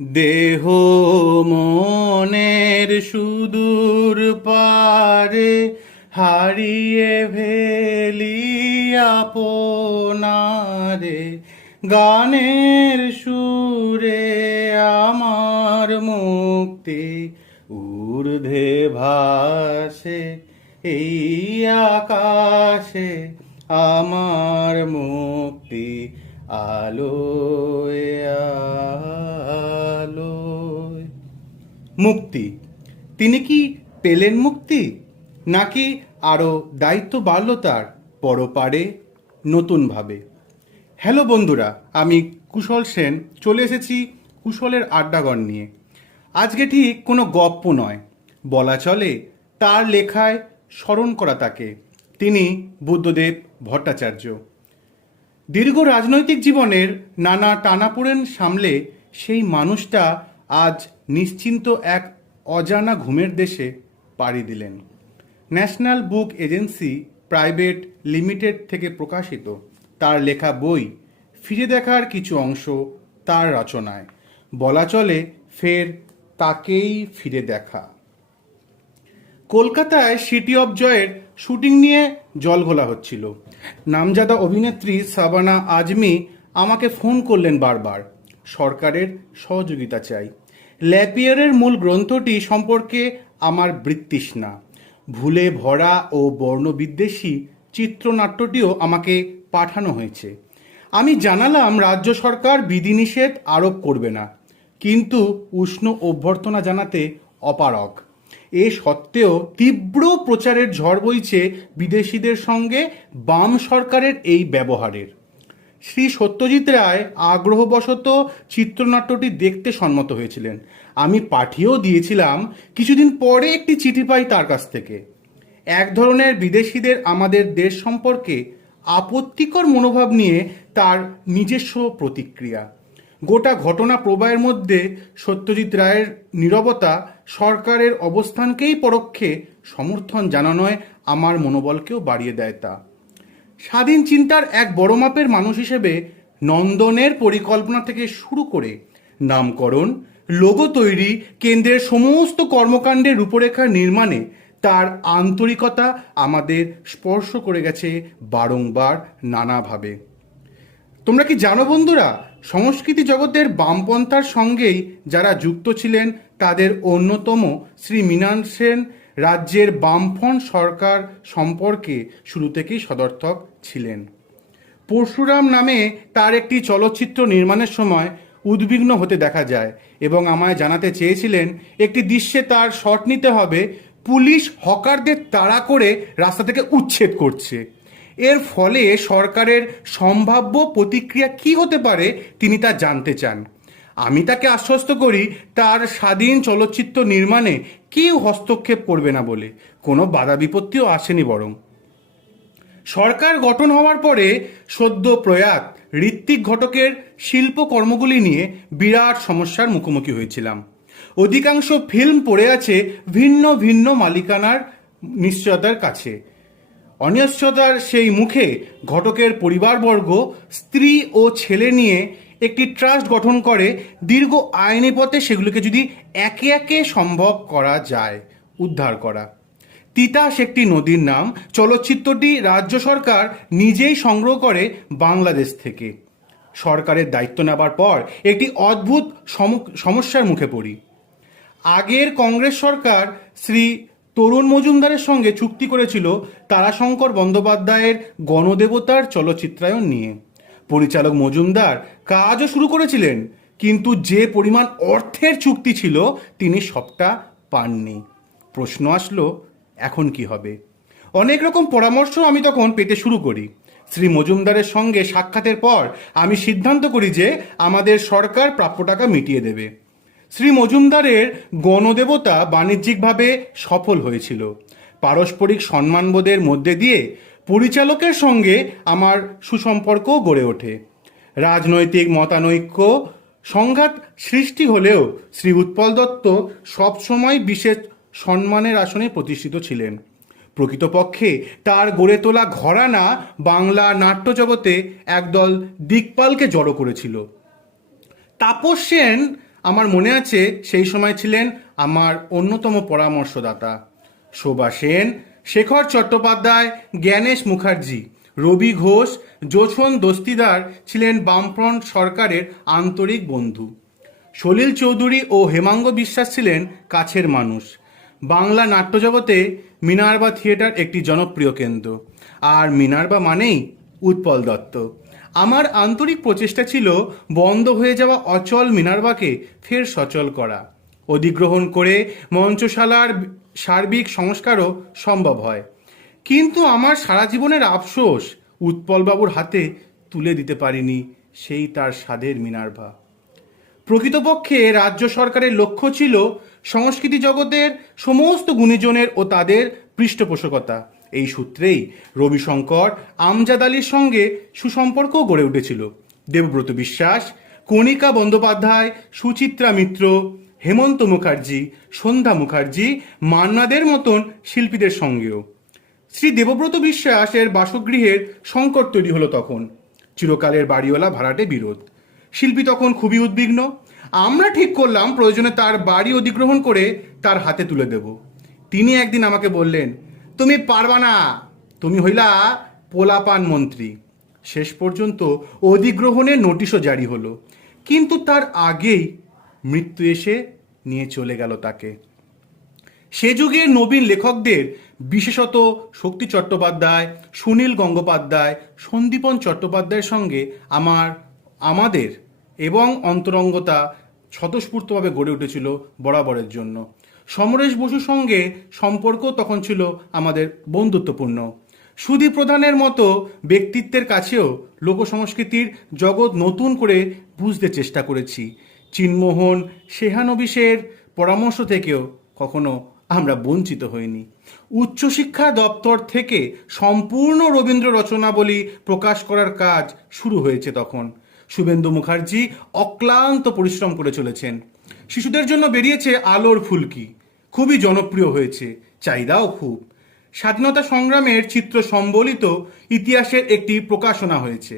দেহ মনের সুদূর পারে হারিয়ে ফেলি আপনারে, গানের সুরে আমার মুক্তি ঊর্ধ্বে ভাসে এই আকাশে, আমার মুক্তি আলোয় আলোয়। মুক্তি, তিনি কি পেলেন মুক্তি, নাকি আরও দায়িত্ব বাড়ল তার পরপারে নতুনভাবে? হ্যালো বন্ধুরা, আমি কুশল সেন চলে এসেছি কুশলের আড্ডাঘর নিয়ে। আজকে ঠিক কোনো গপ্প নয়, বলা চলে তার লেখায় স্মরণ করা তাকে। তিনি বুদ্ধদেব ভট্টাচার্য। দীর্ঘ রাজনৈতিক জীবনের নানা টানাপোড়েন সামলে সেই মানুষটা আজ নিশ্চিন্ত এক অজানা ঘুমের দেশে পাড়ি দিলেন। ন্যাশনাল বুক এজেন্সি প্রাইভেট লিমিটেড থেকে প্রকাশিত তার লেখা বই ফিরে দেখার কিছু অংশ তার রচনায়। বলা চলে ফের তাকেই ফিরে দেখা। কলকাতায় সিটি অফ জয়ের শুটিং নিয়ে জলঘোলা হচ্ছিল। নামজাদা অভিনেত্রী শাবানা আজমি আমাকে ফোন করলেন বারবার, সরকারের সহযোগিতা চাই। ল্যাপিয়ারের মূল গ্রন্থটি সম্পর্কে আমার বৃত্তৃষ্ণা, ভুলে ভরা ও বর্ণবিদ্বেষী চিত্রনাট্যটিও আমাকে পাঠানো হয়েছে। আমি জানালাম রাজ্য সরকার বিধিনিষেধ আরোপ করবে না, কিন্তু উষ্ণ অভ্যর্থনা জানাতে অপারগ। এ সত্ত্বেও তীব্র প্রচারের ঝড় বইছে বিদেশিদের সঙ্গে বাম সরকারের এই ব্যবহারের। শ্রী সত্যজিৎ রায় আগ্রহবশত চিত্রনাট্যটি দেখতে সম্মত হয়েছিলেন। আমি পাঠিয়েও দিয়েছিলাম। কিছুদিন পরে একটি চিঠি পাই তার কাছ থেকে। এক ধরনের বিদেশিদের আমাদের দেশ সম্পর্কে আপত্তিকর মনোভাব নিয়ে তার নিজস্ব প্রতিক্রিয়া। গোটা ঘটনা প্রবাহের মধ্যে সত্যজিৎ রায়ের নীরবতা সরকারের অবস্থানকেই পরোক্ষে সমর্থন জানানোয় আমার মনোবলকেও বাড়িয়ে দেয় তা। স্বাধীন চিন্তার এক বড় মাপের মানুষ হিসেবে নন্দনের পরিকল্পনা থেকে শুরু করে নামকরণ, লোগো তৈরি, কেন্দ্রের সমস্ত কর্মকাণ্ডের রূপরেখা নির্মাণে তার আন্তরিকতা আমাদের স্পর্শ করে গেছে বারংবার নানাভাবে। তোমরা কি জানো বন্ধুরা, সংস্কৃতি জগতের বামপন্থার সঙ্গেই যারা যুক্ত ছিলেন তাদের অন্যতম শ্রী মৃণাল সেন রাজ্যের বামফ্রন্ট সরকার সম্পর্কে শুরু থেকেই সদর্থক ছিলেন। পরশুরাম নামে তার একটি চলচ্চিত্র নির্মাণের সময় উদ্বিগ্ন হতে দেখা যায় এবং আমায় জানাতে চেয়েছিলেন একটি দৃশ্যে তার শট নিতে হবে, পুলিশ হকারদের তাড়া করে রাস্তা থেকে উচ্ছেদ করছে। এর ফলে সরকারের সম্ভাব্য প্রতিক্রিয়া কি হতে পারে তিনি তা জানতে চান। আমি তাকে আশ্বস্ত করি তার স্বাধীন চলচ্চিত্র নির্মাণে কেউ হস্তক্ষেপ করবে না বলে। কোনো বাধা বিপত্তিও আসেনি। বরং সরকার গঠন হওয়ার পরে সদ্য প্রয়াত ঋত্বিক ঘটকের শিল্পকর্মগুলি নিয়ে বিরাট সমস্যার মুখোমুখি হয়েছিলাম। অধিকাংশ ফিল্ম পড়ে আছে ভিন্ন ভিন্ন মালিকানার নিশ্চয়তার কাছে। অনিশ্চয়তার সেই মুখে ঘটকের পরিবারবর্গ স্ত্রী ও ছেলে নিয়ে একটি ট্রাস্ট গঠন করে দীর্ঘ আইনি পথে সেগুলিকে যদি একে একে সম্ভব করা যায় উদ্ধার করা। তিতাস একটি নদীর নাম চলচ্চিত্রটি রাজ্য সরকার নিজেই সংগ্রহ করে বাংলাদেশ থেকে। সরকারের দায়িত্ব নেবার পর একটি অদ্ভুত সমস্যার মুখে পড়ি। আগের কংগ্রেস সরকার শ্রী তরুণ মজুমদারের সঙ্গে চুক্তি করেছিল তারাশঙ্কর বন্দ্যোপাধ্যায়ের গণদেবতার চলচ্চিত্রায়ন নিয়ে। পরিচালক মজুমদার কাজও শুরু করেছিলেন, কিন্তু যে পরিমাণ অর্থের চুক্তি ছিল তিনি সবটা পাননি। প্রশ্ন আসলো, এখন কি হবে? অনেক রকম পরামর্শ আমি তখন পেতে শুরু করি। শ্রী মজুমদারের সঙ্গে সাক্ষাতের পর আমি সিদ্ধান্ত করি যে আমাদের সরকার প্রাপ্য টাকা মিটিয়ে দেবে। শ্রী মজুমদারের গণদেবতা বাণিজ্যিকভাবে সফল হয়েছিল। পারস্পরিক সম্মানবোধের মধ্যে দিয়ে পরিচালকের সঙ্গে আমার সুসম্পর্কও গড়ে ওঠে। রাজনৈতিক মতানৈক্য সংঘাত সৃষ্টি হলেও শ্রী উৎপল দত্ত সবসময় বিশেষ সম্মানের আসনে প্রতিষ্ঠিত ছিলেন। প্রকৃতপক্ষে তার গড়ে তোলা ঘরানা বাংলা নাট্যজগতে একদল দিকপালকে জড়ো করেছিল। তাপস সেন আমার মনে আছে সেই সময় ছিলেন আমার অন্যতম পরামর্শদাতা শোভা সেন, শেখর চট্টোপাধ্যায়, জ্ঞানেশ মুখার্জি, রবি ঘোষ, জোছন দস্তিদার ছিলেন বামফ্রন্ট সরকারের আন্তরিক বন্ধু। সলিল চৌধুরী ও হেমাঙ্গ বিশ্বাস ছিলেন কাছের মানুষ। বাংলা নাট্যজগতে মিনার্বা থিয়েটার একটি জনপ্রিয় কেন্দ্র, আর মিনার্বা মানেই উৎপল দত্ত। আমার আন্তরিক প্রচেষ্টা ছিল বন্ধ হয়ে যাওয়া অচল মিনার্বাকে ফের সচল করা। অধিগ্রহণ করে মঞ্চশালার সার্বিক সংস্কারও সম্ভব হয়। কিন্তু আমার সারা জীবনের আফসোস, উৎপলবাবুর হাতে তুলে দিতে পারিনি সেই তার স্বাদের মিনার্ভা। প্রকৃতপক্ষে রাজ্য সরকারের লক্ষ্য ছিল সংস্কৃতি জগতের সমস্ত গুণীজনের ও তাদের পৃষ্ঠপোষকতা। এই সূত্রেই রবিশঙ্কর আমজাদ আলীর সঙ্গে সুসম্পর্কও গড়ে উঠেছিল। দেবব্রত বিশ্বাস, কণিকা বন্দ্যোপাধ্যায়, সুচিত্রা মিত্র, হেমন্ত মুখার্জি, সন্ধ্যা মুখার্জি, মান্নাদের মতন শিল্পীদের সঙ্গেও। শ্রী দেবব্রত বিশ্বাসের বাসগৃহের সংকট তৈরি হলো তখন। চিরকালের বাড়িওয়ালা ভাড়াটে বিরোধ। শিল্পী তখন খুবই উদ্বিগ্ন। আমরা ঠিক করলাম প্রয়োজনে তার বাড়ি অধিগ্রহণ করে তার হাতে তুলে দেব। তিনি একদিন আমাকে বললেন, তুমি পারবা না, তুমি হইলা পোলাপান মন্ত্রী। শেষ পর্যন্ত অধিগ্রহণের নোটিশও জারি হলো, কিন্তু তার আগেই মৃত্যু এসে নিয়ে চলে গেল তাকে। সে যুগের নবীন লেখকদের, বিশেষত শক্তি চট্টোপাধ্যায়, সুনীল গঙ্গোপাধ্যায়, সন্দীপন চট্টোপাধ্যায়ের সঙ্গে আমাদের এবং অন্তরঙ্গতা স্বতঃস্ফূর্তভাবে গড়ে উঠেছিল বরাবরের জন্য। সমরেশ বসুর সঙ্গে সম্পর্ক তখন ছিল আমাদের বন্ধুত্বপূর্ণ। সুধী প্রধানের মতো ব্যক্তিত্বের কাছেও লোকসংস্কৃতির জগৎ নতুন করে বুঝতে চেষ্টা করেছি। চিন্মোহন সেহানবিশের পরামর্শ থেকেও কখনো আমরা বঞ্চিত হইনি। উচ্চশিক্ষা দপ্তর থেকে সম্পূর্ণ রবীন্দ্র রচনাবলী প্রকাশ করার কাজ শুরু হয়েছে তখন। শুভেন্দু মুখার্জি অক্লান্ত পরিশ্রম করে চলেছেন। শিশুদের জন্য বেরিয়েছে আলোর ফুলকি, খুবই জনপ্রিয় হয়েছে, চাহিদাও খুব। স্বাধীনতা সংগ্রামের চিত্র সম্বলিত ইতিহাসের একটি প্রকাশনা হয়েছে।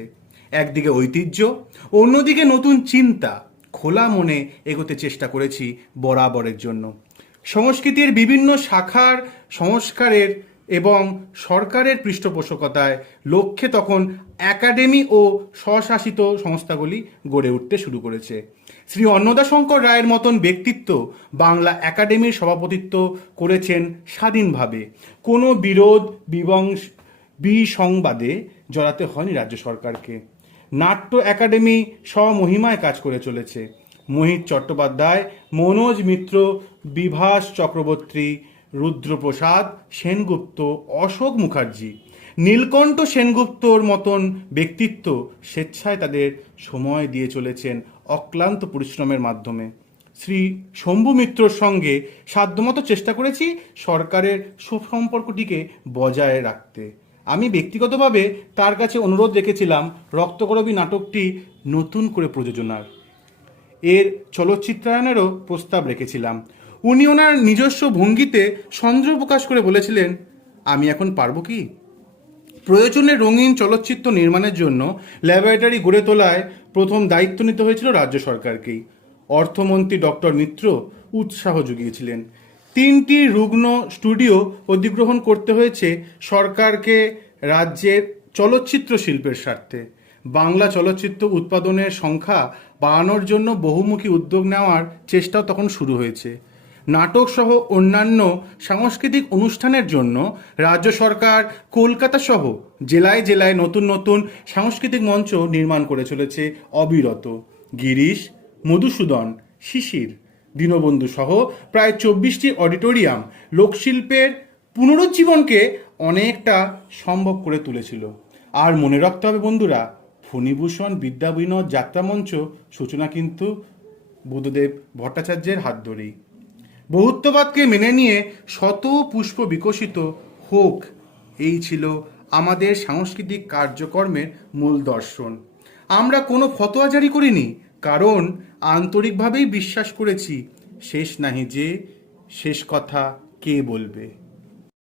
একদিকে ঐতিহ্য, অন্যদিকে নতুন চিন্তা, খোলা মনে এগোতে চেষ্টা করেছি বরাবরের জন্য। সংস্কৃতির বিভিন্ন শাখার সংস্কারের এবং সরকারের পৃষ্ঠপোষকতায় লক্ষ্যে তখন একাডেমি ও স্বশাসিত সংস্থাগুলি গড়ে উঠতে শুরু করেছে। শ্রী অন্নদাশঙ্কর রায়ের মতন ব্যক্তিত্ব বাংলা একাডেমির সভাপতিত্ব করেছেন স্বাধীনভাবে। কোনো বিরোধ বিসংবাদে জড়াতে হয়নি রাজ্য সরকারকে। নাট্য একাডেমি স্বমহিমায় কাজ করে চলেছে। মোহিত চট্টোপাধ্যায়, মনোজ মিত্র, বিভাস চক্রবর্তী, রুদ্রপ্রসাদ সেনগুপ্ত, অশোক মুখার্জি, নীলকণ্ঠ সেনগুপ্তর মতন ব্যক্তিত্ব স্বেচ্ছায় তাদের সময় দিয়ে চলেছেন অক্লান্ত পরিশ্রমের মাধ্যমে। শ্রী শম্ভু মিত্রর সঙ্গে সাধ্যমতো চেষ্টা করেছি সরকারের সুসম্পর্কটিকে বজায় রাখতে। আমি ব্যক্তিগতভাবে তার কাছে অনুরোধ রেখেছিলাম রক্তকরবী নাটকটি নতুন করে প্রযোজনার, এর চলচ্চিত্রায়নেরও প্রস্তাব রেখেছিলাম। উনি ওনার নিজস্ব ভঙ্গিতে সন্দেহ প্রকাশ করে বলেছিলেন, আমি এখন পারবো কি? প্রয়োজনে রঙিন চলচ্চিত্র নির্মাণের জন্য ল্যাবরেটরি গড়ে তোলায় প্রথম দায়িত্ব নিতে হয়েছিল রাজ্য সরকারকেই। অর্থমন্ত্রী ডক্টর মিত্র উৎসাহ জুগিয়েছিলেন। 3টি রুগ্ন স্টুডিও অধিগ্রহণ করতে হয়েছে সরকারকে রাজ্যের চলচ্চিত্র শিল্পের স্বার্থে। বাংলা চলচ্চিত্র উৎপাদনের সংখ্যা বাড়ানোর জন্য বহুমুখী উদ্যোগ নেওয়ার চেষ্টাও তখন শুরু হয়েছে। নাটক সহ অন্যান্য সাংস্কৃতিক অনুষ্ঠানের জন্য রাজ্য সরকার কলকাতা সহ জেলায় জেলায় নতুন নতুন সাংস্কৃতিক মঞ্চ নির্মাণ করে চলেছে অবিরত। গিরিশ, মধুসূদন, শিশির, দীনবন্ধু সহ প্রায় 24টি অডিটোরিয়াম লোকশিল্পের পুনরুজ্জীবনকে অনেকটা সম্ভব করে তুলেছিল। আর মনে রাখতে হবে বন্ধুরা, ফণীভূষণ বিদ্যাবিনোদ যাত্রামঞ্চ সূচনা কিন্তু বুদ্ধদেব ভট্টাচার্যের হাত ধরেই। বহুত্ববাদকে মেনে নিয়ে শত পুষ্প বিকশিত হোক, এই ছিল আমাদের সাংস্কৃতিক কার্যক্রমের মূল দর্শন। আমরা কোনো ফতোয়া জারি করিনি, কারণ আন্তরিকভাবেই বিশ্বাস করেছি শেষ নাহি যে, শেষ কথা কে বলবে।